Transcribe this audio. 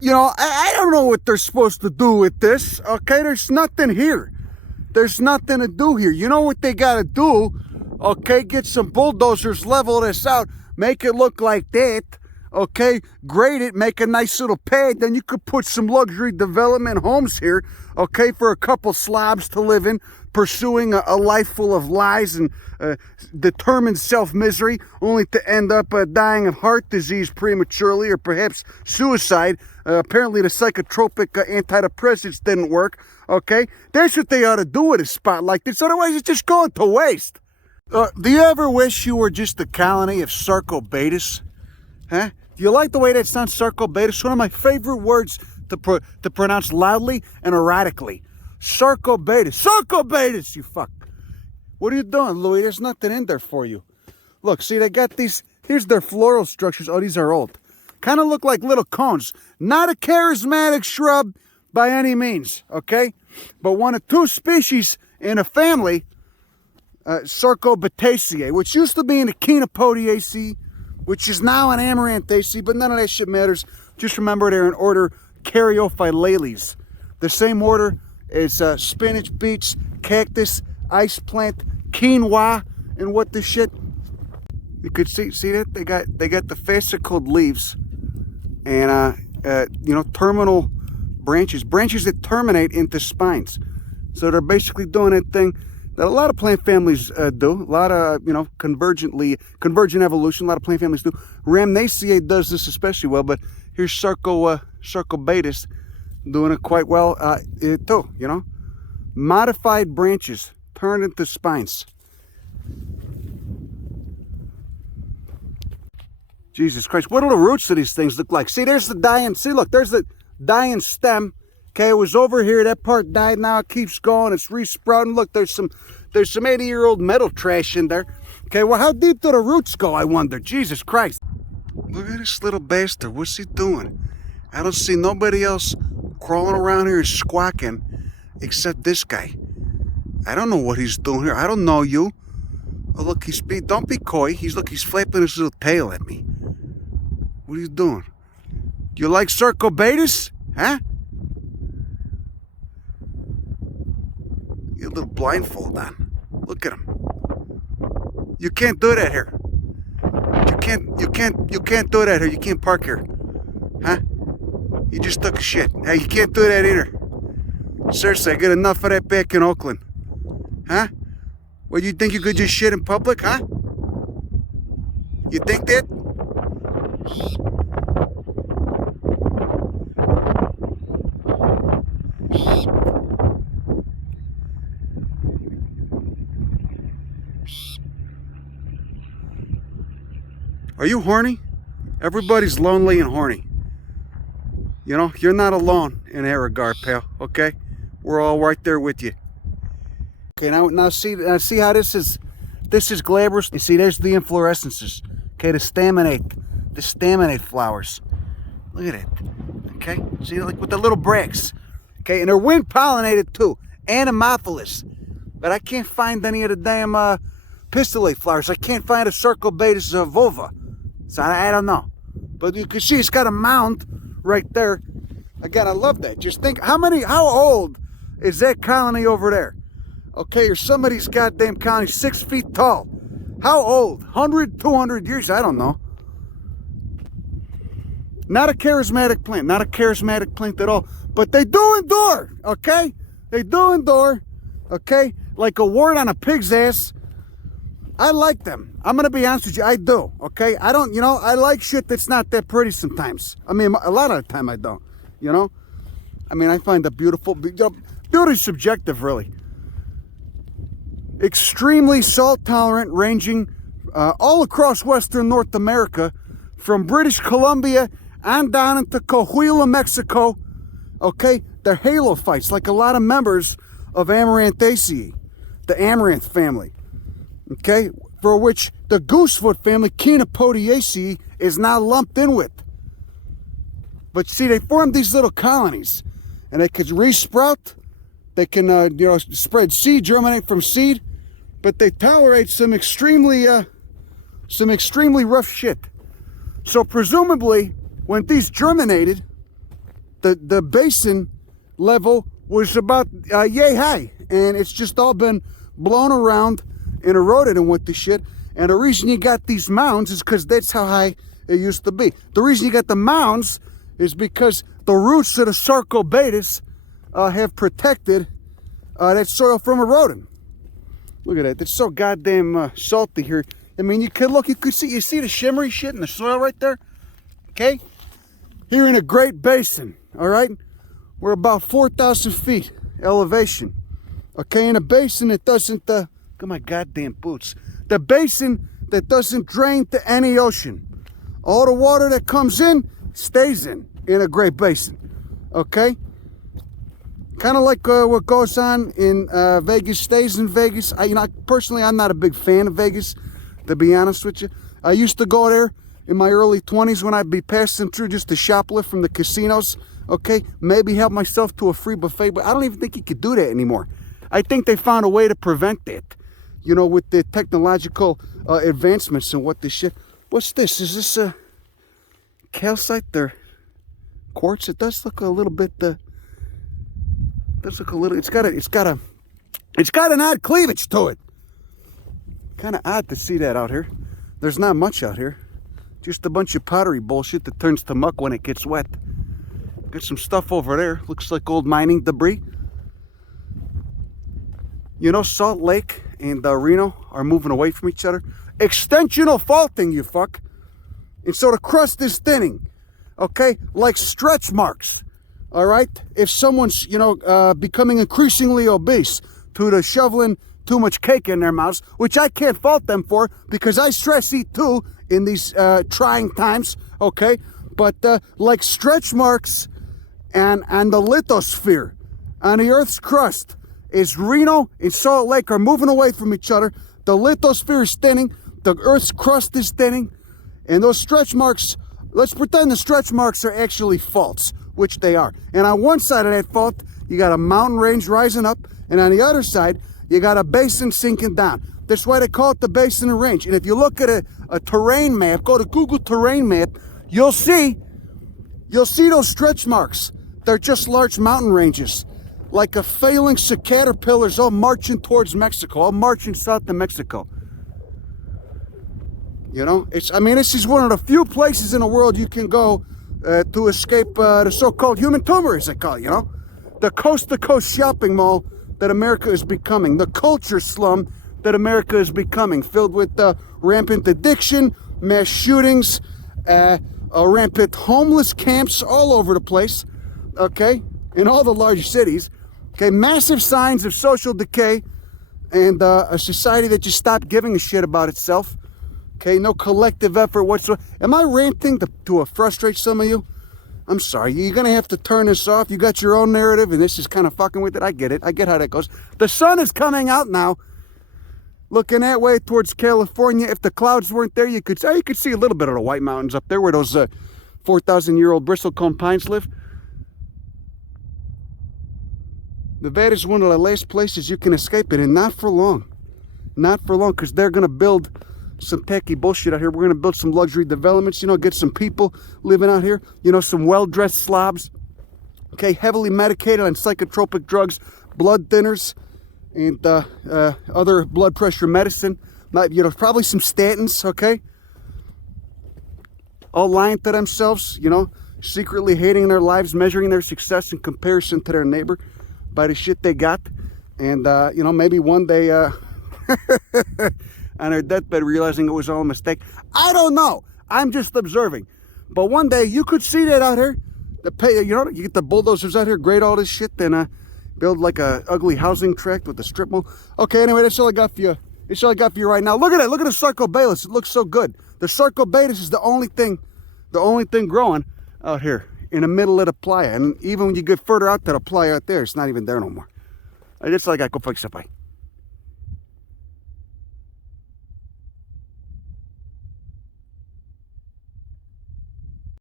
You know, I don't know what they're supposed to do with this, okay? There's nothing here. There's nothing to do here. You know what they got to do, okay? Get some bulldozers, level this out, make it look like that, okay? Grade it, make a nice little pad. Then you could put some luxury development homes here, okay, for a couple slobs to live in, pursuing a life full of lies and determined self-misery, only to end up dying of heart disease prematurely or perhaps suicide. Apparently the psychotropic antidepressants didn't work, okay? That's what they ought to do with a spot like this, otherwise it's just going to waste. Do you ever wish you were just a colony of Sarcobatus? Huh? Do you like the way that sounds, Sarcobatus? One of my favorite words to pronounce loudly and erratically. Sarcobatus. Sarcobatus, you fuck. What are you doing, Louis? There's nothing in there for you. Look, see, they got these. Here's their floral structures. Oh, these are old. Kind of look like little cones. Not a charismatic shrub by any means, okay? But one of two species in a family, Sarcobataceae, which used to be in the Chenopodiaceae, which is now an Amaranthaceae, but none of that shit matters. Just remember they're in order Caryophyllales. The same order as spinach, beets, cactus, ice plant, quinoa, and what the shit. You could see that they got the fascicled leaves, and you know, terminal branches that terminate into spines. So they're basically doing that thing that a lot of plant families do. A lot of, you know, convergent evolution. A lot of plant families do. Rhamnaceae does this especially well, but here's Sarcobatus doing it quite well too. You know, modified branches turned into spines. Jesus Christ, what do the roots of these things look like? See, there's the dying, see, look, there's the dying stem. Okay, it was over here, that part died, now it keeps going, it's resprouting. Look, there's some 80-year-old metal trash in there. Okay, well, how deep do the roots go, I wonder? Jesus Christ. Look at this little bastard, what's he doing? I don't see nobody else crawling around here and squawking except this guy. I don't know what he's doing here. I don't know you. Oh, look, don't be coy. He's flapping his little tail at me. What are you doing? You like Sarcobatus? Huh? You little blindfold on. Look at him. You can't do that here. You can't do that here. You can't park here. Huh? You just took a shit. Hey, you can't do that either. Seriously, I get enough of that back in Oakland. Huh? Well, you think you could just shit in public, huh? You think that? Are you horny? Everybody's lonely and horny. You know, you're not alone in that regard, pal, okay? We're all right there with you. Okay, now see how this is glabrous. You see, there's the inflorescences. Okay, the staminate flowers. Look at it. Okay, see, like with the little bracts. Okay, and they're wind pollinated too, anemophilous. But I can't find any of the damn pistillate flowers. I can't find a Sarcobatus vulva. So I don't know. But you can see it's got a mound right there. Again, I love that. Just think, how old is that colony over there? Okay, or some of these goddamn colonies 6 feet tall. How old? 100, 200 years? I don't know. Not a charismatic plant. Not a charismatic plant at all. But they do endure, okay? They do endure, okay? Like a wart on a pig's ass. I like them. I'm going to be honest with you. I do, okay? I don't, you know, I like shit that's not that pretty sometimes. I mean, a lot of the time I don't, you know? I mean, I find it beautiful. Beauty's subjective, really. Extremely salt tolerant, ranging all across Western North America, from British Columbia on down into Coahuila, Mexico. Okay, they're halophytes, like a lot of members of Amaranthaceae, the amaranth family. Okay, for which the goosefoot family, Chenopodiaceae, is now lumped in with. But see, they form these little colonies, and they can resprout. They can, you know, spread seed, germinate from seed, but they tolerate some extremely rough shit. So presumably, when these germinated, the basin level was about yay high, and it's just all been blown around and eroded and what the shit. And the reason you got these mounds is because that's how high it used to be. The reason you got the mounds is because the roots of the Sarcobatus have protected that soil from eroding. Look at that. It's so goddamn salty here. I mean, you could look, you see the shimmery shit in the soil right there? Okay? Here in a Great Basin, all right? We're about 4,000 feet elevation. Okay, in a basin that doesn't, look at my goddamn boots. The basin that doesn't drain to any ocean. All the water that comes in stays in a Great Basin. Okay? Kind of like what goes on in Vegas stays in Vegas. Personally, I'm not a big fan of Vegas, to be honest with you. I used to go there in my early 20s when I'd be passing through just to shoplift from the casinos. Okay, maybe help myself to a free buffet, but I don't even think you could do that anymore. I think they found a way to prevent that, you know, with the technological advancements and what this shit. What's this? Is this a calcite or quartz? It does look a little bit. Does look a little. It's got an odd cleavage to it. Kind of odd to see that out here. There's not much out here. Just a bunch of pottery bullshit that turns to muck when it gets wet. Got some stuff over there. Looks like old mining debris. You know, Salt Lake and Reno are moving away from each other. Extensional faulting, you fuck. And so the crust is thinning. Okay? Like stretch marks. All right? If someone's, you know, becoming increasingly obese due to shoveling too much cake in their mouths, which I can't fault them for because I stress eat too in these trying times. Okay? But like stretch marks and the lithosphere on the Earth's crust is Reno and Salt Lake are moving away from each other. The lithosphere is thinning. The Earth's crust is thinning. And those stretch marks, let's pretend the stretch marks are actually faults, which they are. And on one side of that fault, you got a mountain range rising up. And on the other side, you got a basin sinking down. That's why they call it the basin range. And if you look at a terrain map, go to Google terrain map, you'll see those stretch marks. They're just large mountain ranges. Like a phalanx of caterpillars all marching towards Mexico, all marching south to Mexico. You know, this is one of the few places in the world you can go to escape the so-called human tumor, as they call it, you know? The coast-to-coast shopping mall that America is becoming. The culture slum that America is becoming, filled with rampant addiction, mass shootings, rampant homeless camps all over the place, okay? In all the large cities. Okay, massive signs of social decay and a society that just stopped giving a shit about itself. Okay, no collective effort whatsoever. Am I ranting to frustrate some of you? I'm sorry, you're going to have to turn this off. You got your own narrative and this is kind of fucking with it. I get it. I get how that goes. The sun is coming out now. Looking that way towards California. If the clouds weren't there, you could see a little bit of the White Mountains up there where those 4,000-year-old bristlecone pines live. Nevada is one of the last places you can escape it, and not for long. Not for long, because they're going to build some tacky bullshit out here. We're going to build some luxury developments, you know, get some people living out here, you know, some well-dressed slobs, okay, heavily medicated on psychotropic drugs, blood thinners, and other blood pressure medicine, you know, probably some statins, okay, all lying to themselves, you know, secretly hating their lives, measuring their success in comparison to their neighbor by the shit they got, and you know, maybe one day on their deathbed realizing it was all a mistake. I don't know. I'm just observing. But one day you could see that out here. You know, you get the bulldozers out here, grade all this shit, then build like a ugly housing tract with a strip mall. Okay, anyway, that's all I got for you. That's all I got for you right now. Look at it. Look at the Sarcobatus. It looks so good. The Sarcobatus is the only thing growing out here in the middle of the playa. And even when you get further out to the playa out there, it's not even there no more. That's all I got. Go fix it. Bye.